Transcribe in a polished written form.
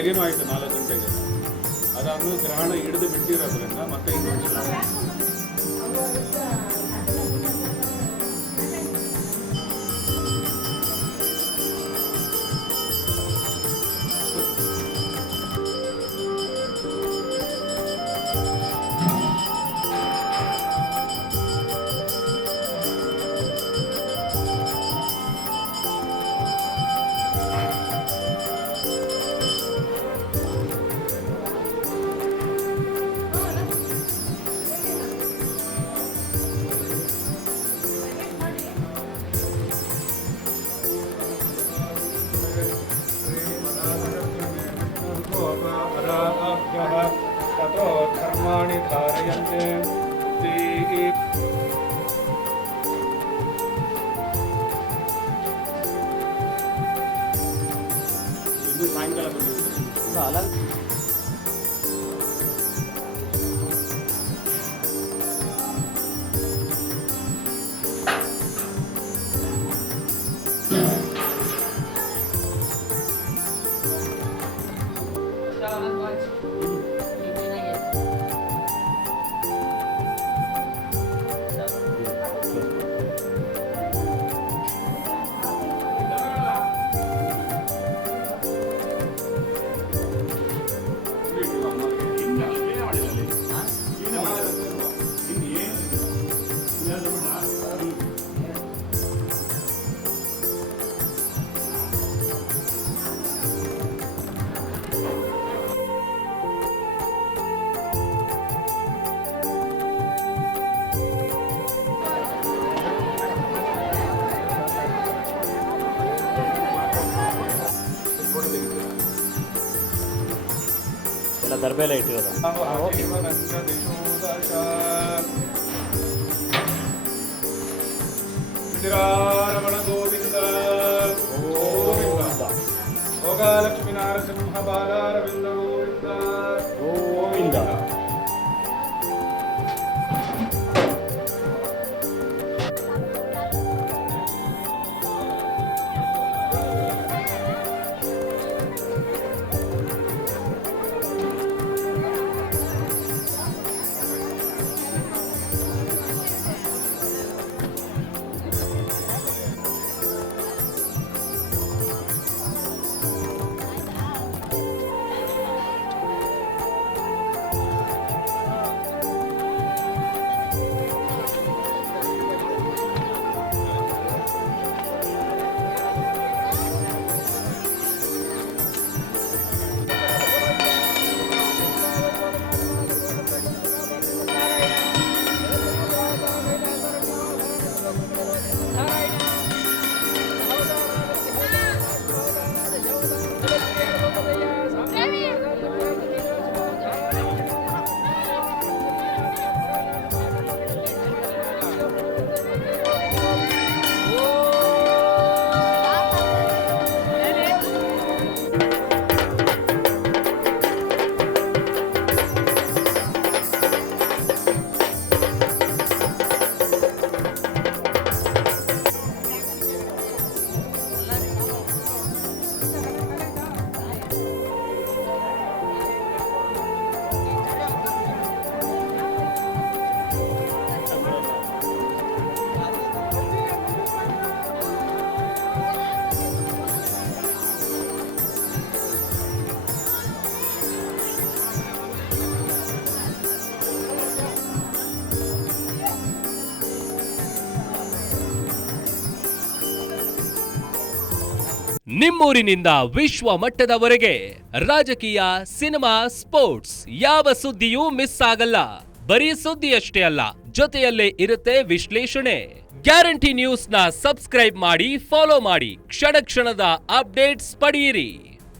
ಬೆಳಗ್ಗೆನೂ ಆಯಿತು 4 ಗಂಟೆಗೆ. ಅದಾದ್ಮೇಲೆ ಗ್ರಹಣ ಹಿಡಿದು ಬಿಟ್ಟಿರೋದ್ರಿಂದ ಮತ್ತೆ ಇನ್ನೊಂದಿಲ್ಲ. ततो धर्माणि धारयन्ते ಇದು ಸಾಯಂಕಾಲ ಬಂದಿದೆ. ಎಲ್ಲ ದರ್ಬೇಲೆ ಇಟ್ಟಿರೋದು. ರಮಣ ಗೋವಿಂದ ಗೋವಿಂದ ಭೋಗಲಕ್ಷ್ಮೀ ನಾರಸಿಂಹ ಬಾಲಾರವಿಂದ ಗೋವಿಂದ ಗೋವಿಂದ. ನಿಮ್ಮೂರಿನಿಂದ ವಿಶ್ವ ಮಟ್ಟದವರೆಗೆ ರಾಜಕೀಯ, ಸಿನಿಮಾ, ಸ್ಪೋರ್ಟ್ಸ್ ಯಾವ ಸುದ್ದಿಯೂ ಮಿಸ್ ಆಗಲ್ಲ. ಬರೀ ಸುದ್ದಿಯಷ್ಟೇ ಅಲ್ಲ, ಜೊತೆಯಲ್ಲೇ ಇರುತ್ತೆ ವಿಶ್ಲೇಷಣೆ. ಗ್ಯಾರಂಟಿ ನ್ಯೂಸ್ನ ಸಬ್ಸ್ಕ್ರೈಬ್ ಮಾಡಿ, ಫಾಲೋ ಮಾಡಿ, ಕ್ಷಣ ಕ್ಷಣದ ಅಪ್ಡೇಟ್ಸ್ ಪಡೆಯಿರಿ.